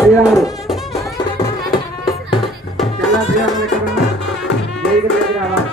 శ్రీరాముడు చల్లా శ్రీరాముడు ఎక్కడున్నా జైకి జై రావాలి.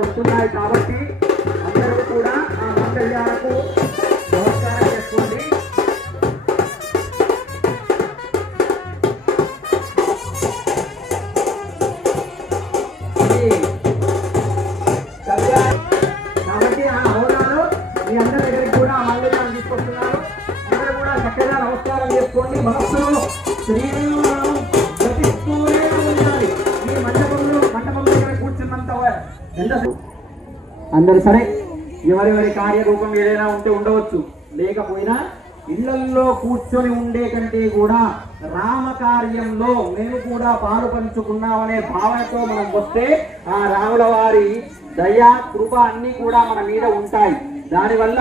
వస్తున్నాయి కాబట్టి అందరూ కూడా ఆ మంగళ్యాలకు నమస్కారం చేసుకోండి. కాబట్టి ఆ హోదాలో మీ అందరి దగ్గరికి కూడా ఆ మంగళ్యాలను తీసుకొస్తున్నారు. అందరూ కూడా చక్కగా నమస్కారం చేసుకోండి. మనస్సులో శ్రీరామనామం జపిస్తూనే ఉండాలి. ఈ మండపం దగ్గర కూర్చున్నంత అందరు సరే ఎవరెవరి కార్యరూపం ఏదైనా ఉంటే ఉండవచ్చు, లేకపోయినా ఇళ్లల్లో కూర్చొని ఉండే కంటే కూడా రామకార్యంలో మేము కూడా పాలు పంచుకున్నామనే భావనతో మనం వస్తే ఆ రాముల వారి దయ కృప అన్నీ కూడా మన మీద ఉంటాయి. దానివల్ల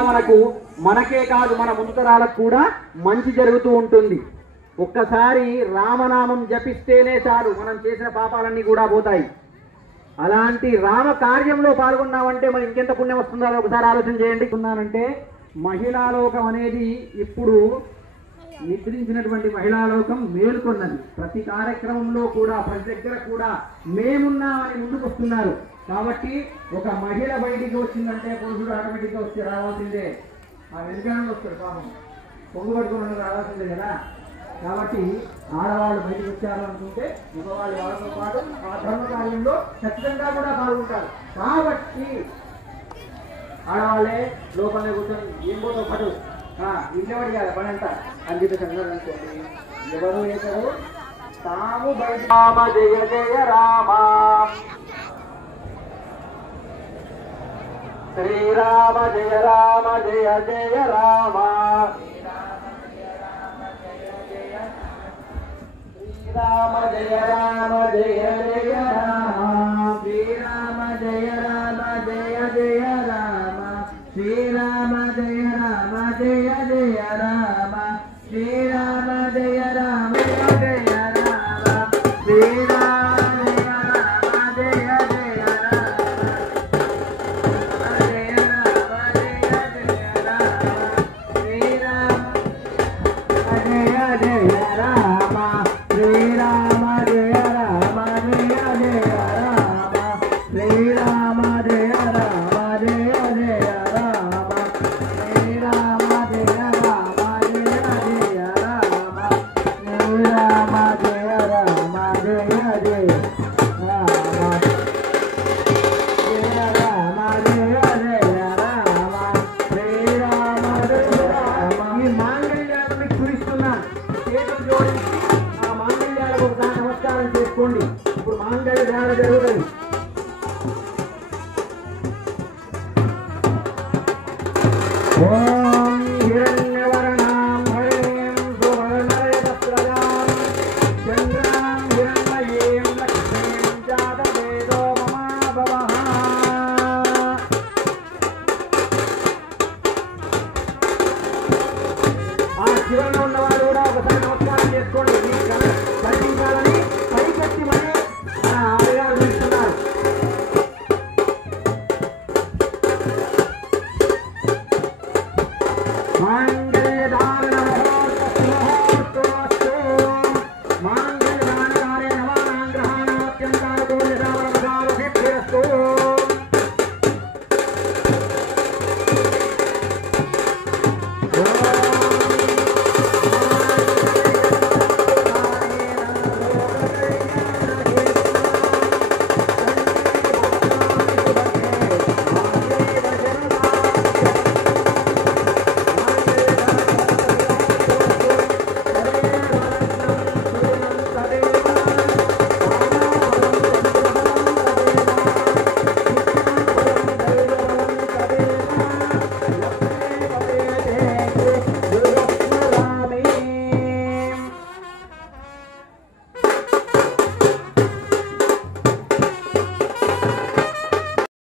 మనకే కాదు మన ముంతరాలకు కూడా మంచి జరుగుతూ ఉంటుంది. ఒక్కసారి రామనామం జపిస్తేనే చాలు మనం చేసిన పాపాలన్నీ కూడా పోతాయి. అలాంటి రామ కార్యంలో పాల్గొన్నామంటే మరి ఇంకెంత పుణ్యం వస్తుందో ఒకసారి ఆలోచన చేయండి. ఉన్నానంటే మహిళాలోకం అనేది ఇప్పుడు నిద్రించినటువంటి మహిళాలోకం మేలుకొన్నది. ప్రతి కార్యక్రమంలో కూడా ప్రతి దగ్గర కూడా మేమున్నామని ముందుకు వస్తున్నారు. కాబట్టి ఒక మహిళ బయటికి వచ్చిందంటే పురుషుడు ఆటోమేటిక్గా వచ్చి రావాల్సిందే. ఆ వెనుకనే వస్తాడు పాపం, పొంగు పట్టుకుని రావాల్సిందే కదా. కాబట్టి ఆడవాళ్ళు బయటకు వచ్చారు అనుకుంటే మగవాళ్ళు వాళ్ళతో పాటు ఆ ధర్మ కార్యంలో ఖచ్చితంగా కూడా పాల్గొంటారు. కాబట్టి ఆడవాళ్ళే లోపలనే కూర్చొని ఏం పోతో పాటు ఇంకెవడి కాదు పని అంతా అని చెప్పేసి అన్నారు అనుకోండి. ఎవరు వేశారు తాము బయట రామ జయ జయ రామ శ్రీరామ జయ రామ జయ జయ రామ రామ జయ రామ జయ జయ రామ శ్రీరామ జయ రామ జయ జయ రామ శ్రీరామ జయ రామ జయ జయ రామ శ్రీరామ జయ రామ జయ రామ శ్రీరామ జయ రామ జయ జయ రామ జయ రామ జయ జయ రామ శ్రీరామ జయ జయ రామ శ్రీరామ జయ రామ జయ జయ రామ శ్రీరామ జయ రామ జయ జయ రామ శ్రీరామ జయ రామ జయ జయ రామ శ్రీరామ జయ రామ జయ జయ రామ జయ రామ జయ జయ రామ శ్రీరామ జయ రామ. ఈ మాంగళ్యాన్ని కురిస్తున్నాను చేతులు జోడించి ఆ మాంగళ్యాలకు ఒకసారి నమస్కారం చేసుకోండి. ఇప్పుడు మాంగళ్య ధ్యానం జరుగుతుంది. ఓం హిరణ్యవర్ణాం హరిణీం సువర్ణరజతస్రజాం చంద్రాం హిరణ్మయీం లక్ష్మీం జాతవేదో మమాభవః. ఆ చివరిలో ఉన్నవారు కూడా ఒకసారి నమస్కారం చేసుకోండి.